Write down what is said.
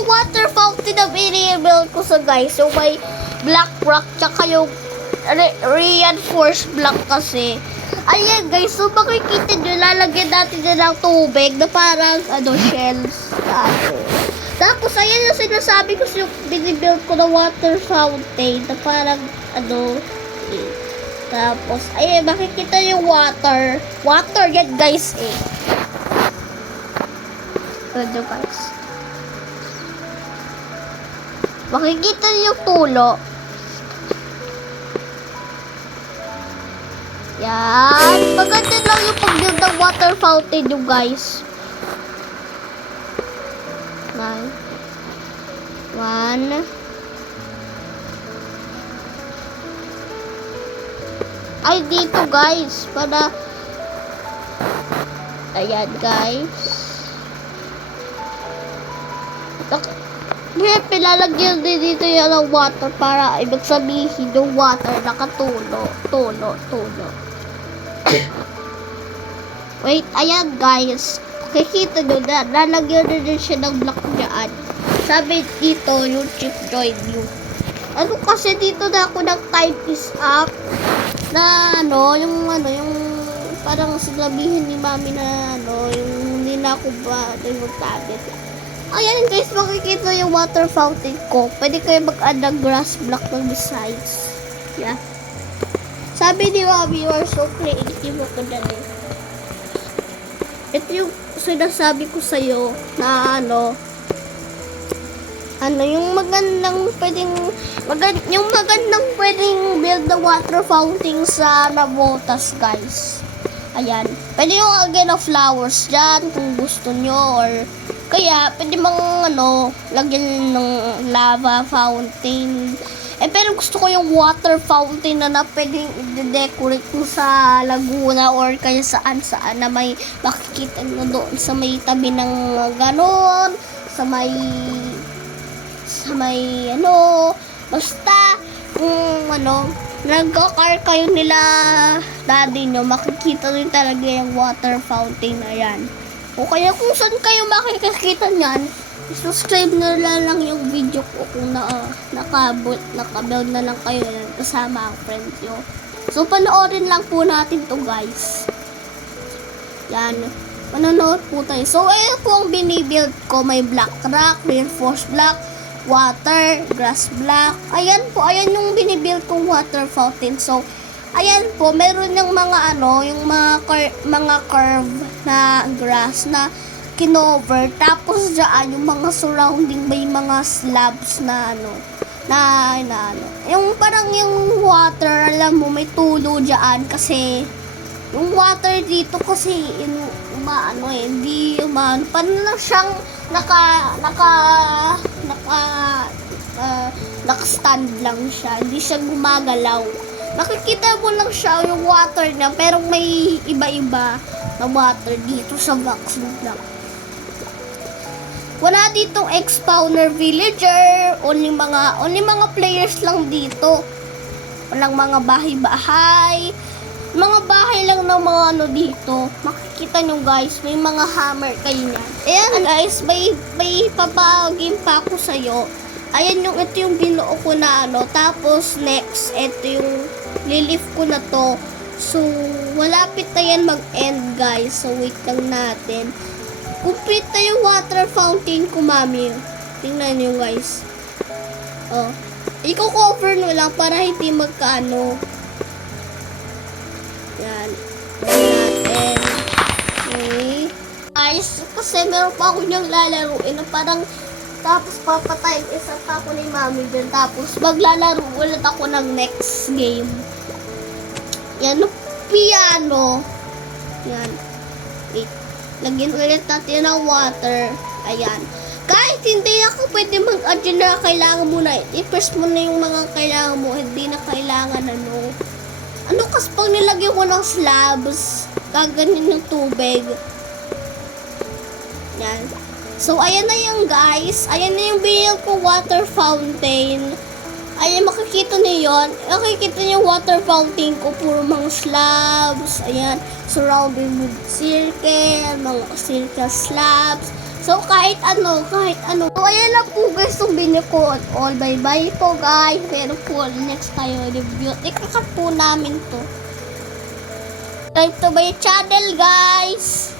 yung water fountain na binibuild ko sa guys. So may black rock tsaka yung reinforced block kasi. Ayan guys, so makikita nyo, lalagyan natin na ng tubig na parang shells natin. Tapos ayan yung sinasabi ko yung binibuild ko na water fountain na parang tapos ayan, makikita yung water yan guys Ito guys, makikita yung tulo. Yan. Maganda lang yung pag-build ng water fountain yung guys. 1. Ay, dito guys. Para ayan guys. Pilalagyan din dito yan ng water para ibig sabihin yung water nakatulo. Tulo. Wait, ayan guys. Kikita nyo na, lalagyan na din siya ng block dyan. Sabi dito, yung chip join you. Kasi dito na ako nag-type is up na yung parang sinabihin ni mami na yung hindi na ako ba yung tablet. Ayan guys, makikita yung water fountain ko. Pwede kayo mag-add ng grass block ng besides. Yeah. Sabi ni mami, you are so creative ako dali. Ito yung sinasabi ko sa'yo na yung magandang pwedeng build na water fountain sa Nabotas guys. Ayan. Pwede yung again of flowers dyan kung gusto nyo, or kaya pwede mang lagyan ng lava fountain. Pero gusto ko yung water fountain na pwedeng i-decorate mo sa Laguna or kaya saan na may makikita nyo doon sa may tabi ng ganon, sa may basta kung nag-car kayo nila daddy nyo, makikita nyo talaga yung water fountain na yan. O kaya kung saan kayo makikita nyan, subscribe na lang yung video ko kung nakabuild na lang kayo kasama ang friends nyo. So panoorin lang po natin to guys. Yan, manonood po tayo. So ayun po ang binibuild ko, may black rock, reinforced block, water, grass block. Ayan po, ayan yung binibuild kong water fountain. So ayan po, meron yung mga yung mga curve na grass na kinover. Tapos dyan, yung mga surrounding may mga slabs na yung parang yung water, alam mo, may tulo dyan kasi yung water dito kasi hindi parang lang siyang naka-stand lang siya, hindi siya gumagalaw. Makikita mo lang siya yung water niya, pero may iba-iba na water dito sa box block. Wala ditong expawner villager, only mga players lang dito. Walang mga bahay-bahay. Mga bahay lang ng mga dito. Makikita nyo guys, may mga hammer kayo niyan. Ayan guys, may papagin pa ako sa'yo. Ayan ito yung binuo ko na tapos next, ito yung lilift ko na to. So, malapit na yan mag-end guys. So, wait lang natin. Complete na yung water fountain ko, mami. Tingnan nyo guys. Iko-cover no lang para hindi magkaano. Yan. Natin. Okay. Guys, kasi meron pa ako niyang lalaruin na parang tapos papatayin isa tapo ni mami dyan. Tapos maglalaro ulit ako ng next game. Yan, piano. Yan. Wait. Lagyan ulit natin ng water. Ayan. Kahit hindi ako pwede mag-add na kailangan mo na. I-press mo na yung mga kailangan mo. Hindi na kailangan kasi pag nilagyan ko ng slabs, gaganin yung tubig. Yan. So, ayan na yung guys. Ayan na yung build ko water fountain. Ayan, makikita niyo yun. Makikita niyo yung water fountain ko. Puro mga slabs. Ayan, surrounded with circle, mga circle slabs. So, kahit ano. So, ayan lang po guys, yung binili ko. All bye-bye po guys. Pero po, next tayo review. Ikakap po namin to. Subscribe to my channel guys.